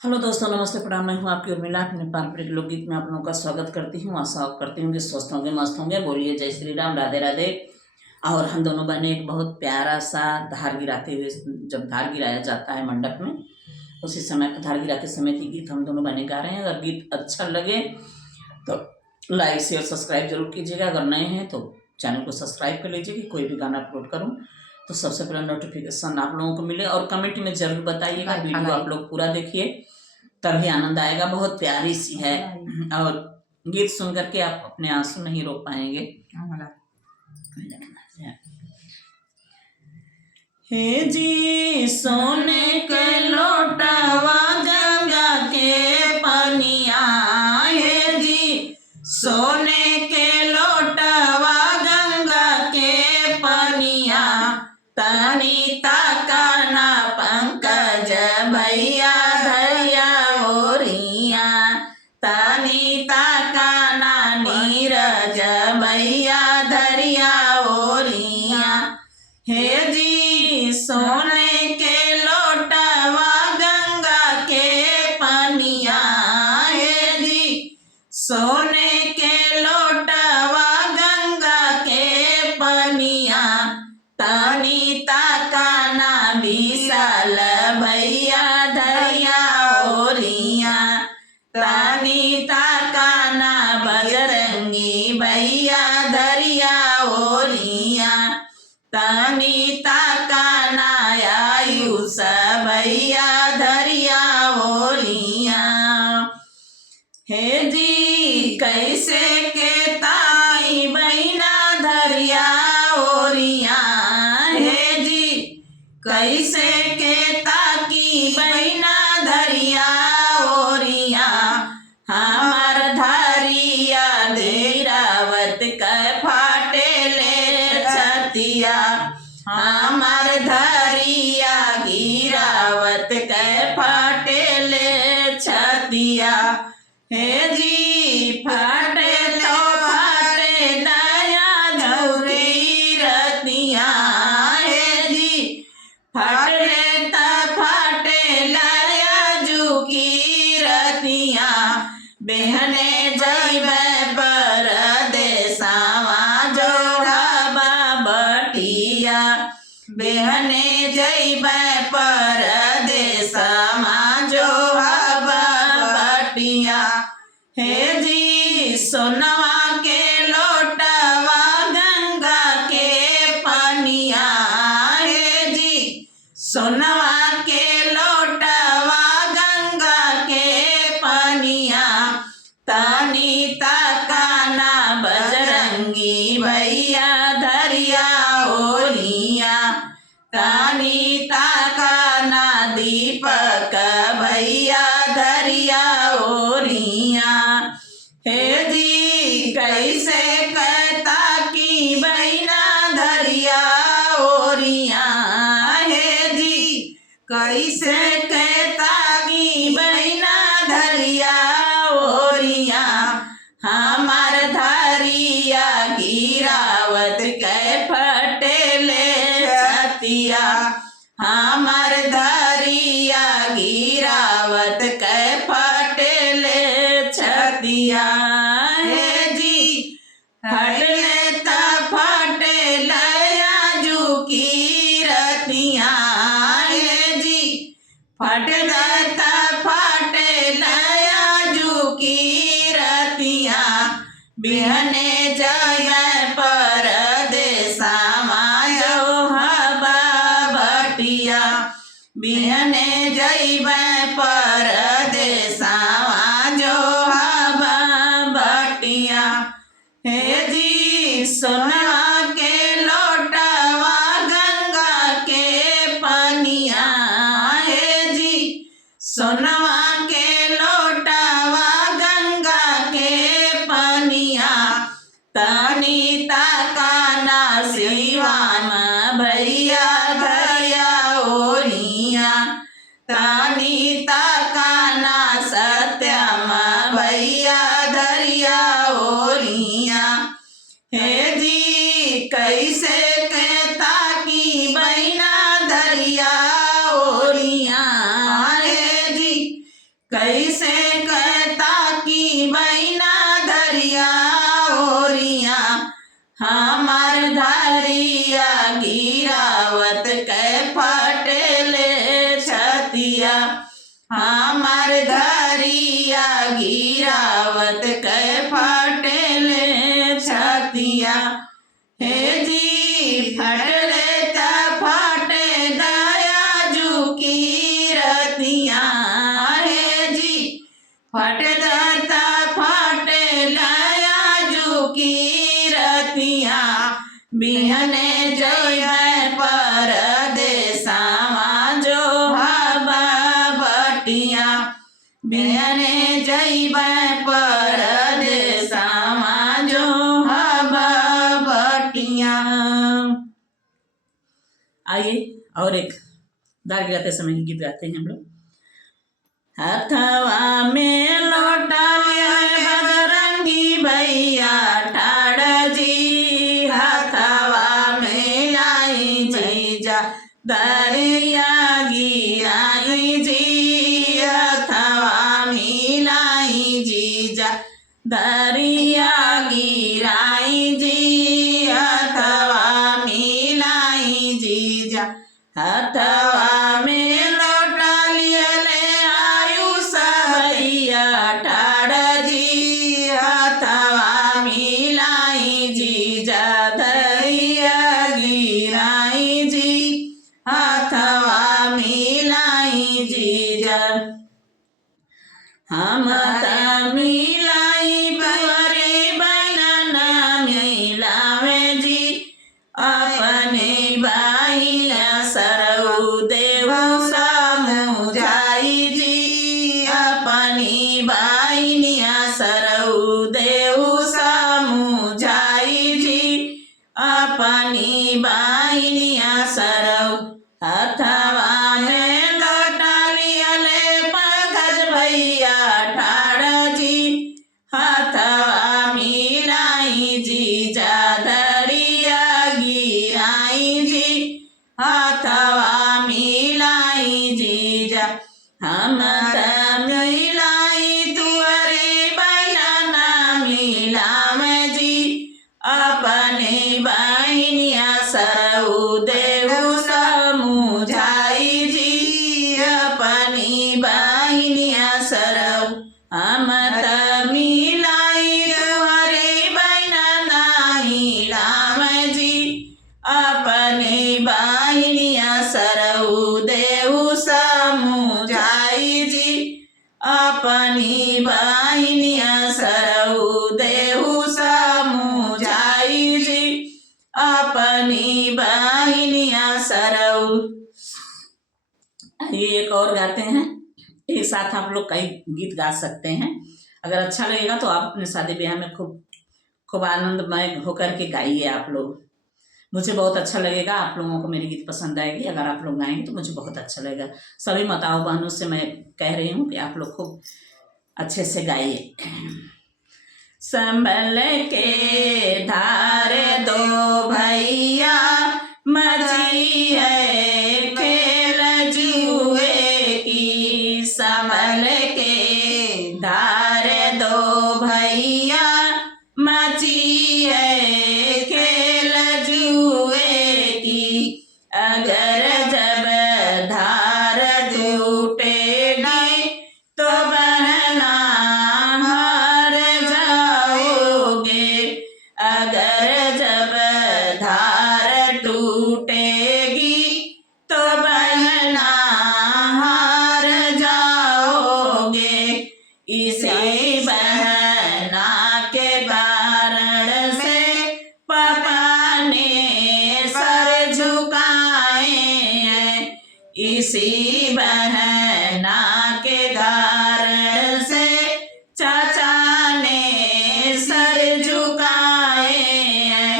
Hello दोस्तों, नमस्ते, प्रणाम। मैं हूँ आपकी उर्मिला। अपने पारंपरिक लोकगीत में आप लोगों का स्वागत करती हूँ। आशा करती हूँ कि स्वस्थ होंगे, मस्त होंगे। बोलिए जय श्री राम, राधे राधे। और हम दोनों बहनें एक बहुत प्यारा सा धार गिराते हुए, जब धार गिराया जाता है मंडप में, उसी समय धार गिराते समय की गीत हम दोनों बहनें गा रहे हैं। अगर गीत अच्छा लगे तो लाइक शेयर सब्सक्राइब जरूर कीजिएगा। अगर नए हैं तो चैनल को सब्सक्राइब कर लीजिए कि कोई भी गाना अपलोड करूँ तो सबसे पहले नोटिफिकेशन आप लोगों को मिले। और कमेंट में जरूर बताइएगा, वीडियो आप लोग पूरा देखिए, तभी आनंद आएगा। बहुत प्यारी सी है और गीत सुन करके आप अपने आंसू नहीं रोक पाएंगे। हे जी सोने के लोटवा गंगा के पनिया, हे जी सोने के लोटवा गंगा के पनिया, तनी ताकाना पंकज भैया धैया ओरिया, तनी ताकाना नीरज भैया धरिया ओरिया। हे जी सोने के लोटवा गंगा के पनिया, हे जी सोने के लोटवा गंगा के पनिया, तनी ताकाना विशाल भैया धरिया ओरिया, तनी ताकाना बजरंगी भैया धरिया ओरिया, तनी ताकाना आयुष भैया धरिया ओरिया। हे जी कैसे के ताई बहिना धरिया ओरिया, हे जी कैसे के ताकी बहिना धरिया ओरिया, हमार धरिया धीरावत क फाटे ले छतिया, हमार धरिया गिरावत क फाटे ले छतिया। हे जी फाटे तो फाटे नया झौरी रतिया, हे जी फाटे तो फाटे नया झुकी रतिया, बेहने जइबे परदेसावा जोड़ाबा बटिया, बेहने जइबे परदेसावा जोड़ाबा बटिया। हे जी सोनवा के लोटवा गंगा के पनिया, हे जी सोनवा के लोटवा गंगा के पनिया, तनी ताकाना बजरंगी भैया धरिया ओरिया, तनी ताकाना दीपक भैया धरिया ओरिया। हे जी कैसे कहता की बहिना धरिया ओरिया, हे जी कैसे कहता की बहिना धरिया ओरिया, हमार धरिया गिरावत कै फटे ले छतिया, हमार धरिया गिरावत कै फटे ले छतिया। हे जी फटले त फटे लया झुकी रतिया, हे जी फटले त फटे लया झुकी रतिया, बिहने जइबे परदेसावा जोड़ाबा बटिया, बिहने जइबे परदेसावा जोड़ाबा बटिया। हे जी सोनवा के लोटवा गंगा के पनिया, हे जी सोनवा के लोटवा गंगा के पनिया, तनी ताकाना शिवान भैया धरिया ओरिया, तनी ताकाना सत्यम भैया धरिया ओरिया। हे जी कैसे कहता की बहिना धरिया ओरिया, कैसे कहता कि बैना धरिया ओरिया हमार धरिया गिरावत कै फटले छतिया हमार धरिया गिरावत कै फटले छतिया हे जी फटले त फटे दया जुकी रतिया हे जी फटता फटे दया जुकी रतिया बिहने जय परदेसावा जो हवा बटिया बिहने जय परदेसावा जो हवा बटिया। आइए और एक दार गिराते समय की गीत गाते हैं हम लोग। हथवा में लोटा बजरंगी भैया ठाड़ जी हथवा में लाई जीजा दरिया गिराई जी हथवा में लाई जीजा दरिया गिराई जी हथवा में लाई जीजा हथवा में लोटा लियले आयुष भैया ठाड़ जी हथवा में लाई जीजा दरिया गिराई जी हथवा में लाई जीजा हम मिलाई बरे बनना मिलावे जी अपने बाइया सरऊ देव समुझाई जी अपनी बाइनिया सरऊ देव समुझाई जी अपनी बाइनिया सरऊ हथवा में लोटा लियले पंकज भैया ठाड़ जी हथवा मिलाई जीजा दरिया गिराई जी हथवा मिलाई जीजा हम मिलाई तुअरे बैना मिलावे जी अपने बहनिया सरऊ देव समुझाई जी अपनी बहनिया सरऊ हम मिलाई तुअरे बैना मिलावे जी अपने बहनिया सरऊ देव समुझाई जी अपनी बहनिया सरऊ देव समुझाई जी अपनी बहनिया सरऊ। ये एक और गाते हैं, एक साथ आप लोग कई गीत गा सकते हैं। अगर अच्छा लगेगा तो आप अपने शादी ब्याह में खूब आनंदमय होकर के गाइए आप लोग। मुझे बहुत अच्छा लगेगा, आप लोगों को मेरी गीत पसंद आएगी। अगर आप लोग गाएंगे तो मुझे बहुत अच्छा लगेगा। सभी माताओं बहनों से मैं कह रही हूँ कि आप लोग खूब अच्छे से गाइए। संभल के धार दो भैया मची है खेल जुए की संभल के धार दो भैया मची है खेल जुए की अगर जब धार टूटे नहीं तो बहना हार जाओगे अगर जब धार टूटेगी तो बहना हार जाओगे इसे बहना के कारण से पापा ने सर झुकाए हैं इसी बहना के कारण से चाचा ने सर झुकाए हैं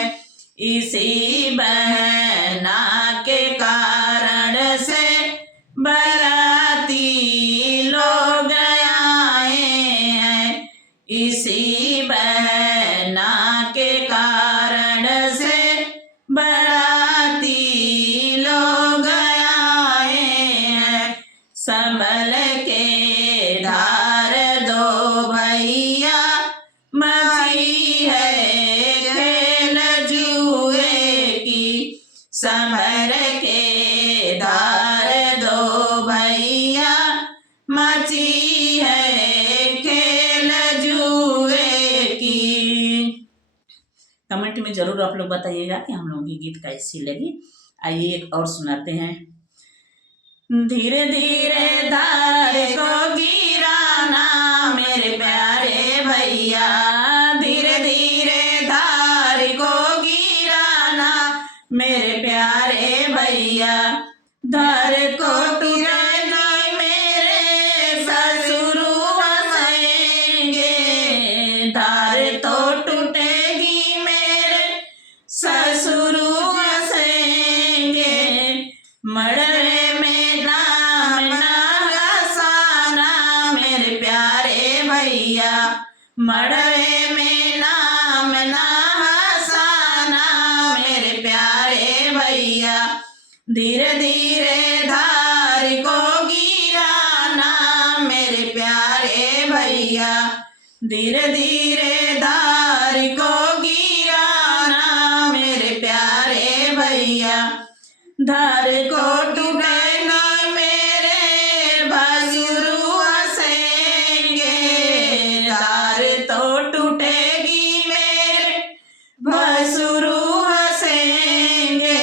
इसी बहना के कारण से बराती लोग आए कमेंट में ज़रूर आप लोग बताइएगा कि हम लोगों की गीत कैसी लगी। आइए एक और सुनाते हैं। धीरे धीरे धार को गिराना मेरे प्यारे भैया, धीरे धीरे धार को गिराना मेरे प्यारे भैया, धार को टूटेगी मेरे ससुर हंसेंगे, धार तो टूटेगी मेरे ससुर हंसेंगे, मड़वे में नाम ना हंसाना मेरे प्यारे भैया, मड़वे में नाम ना हंसाना मेरे प्यारे भैया, धीरे धीरे धार को गिराना मेरे प्यारे भैया, धीरे धीरे धार को गिराना मेरे प्यारे भैया, धार को टूटेगा मेरे भसुर हंसेंगे, धार तो टूटेगी मेरे भसुर हंसेंगे,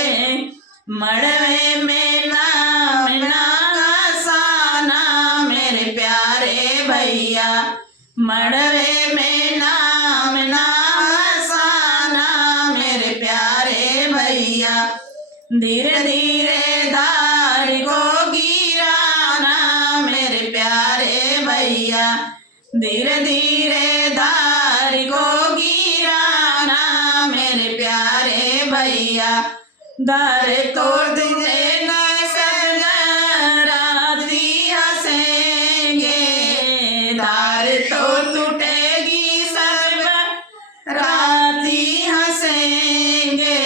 मड़वे में नाम ना हंसाना मेरे प्यारे भैया, मड़वे में नाम ना हंसाना मेरे प्यारे भैया, धीरे धीरे धार को गिराना मेरे प्यारे भैया, धीरे धीरे धार को गिराना मेरे प्यारे भैया, धार तोड़ देना सब राती हंसेंगे, धार तो टूटेगी सब राती हंसेंगे,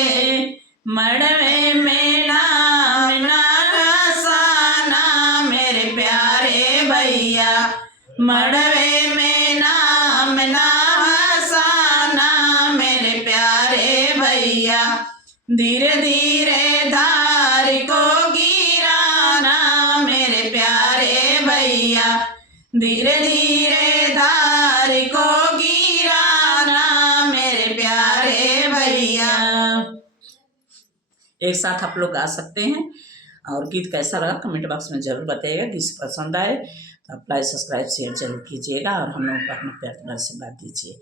मड़वे में नाम ना हंसाना मेरे प्यारे भैया, मड़वे में नाम ना हंसाना मेरे प्यारे भैया, धीरे धीरे धार को गिराना मेरे प्यारे भैया, धीरे धीरे धार को गिराना मेरे प्यारे भैया। एक साथ आप लोग गा सकते हैं। और गीत कैसा लगा कमेंट बॉक्स में ज़रूर बताइएगा। गीत पसंद आए तो आप लाइक सब्सक्राइब शेयर जरूर कीजिएगा और हम लोगों को अपना प्यार से बात दीजिए।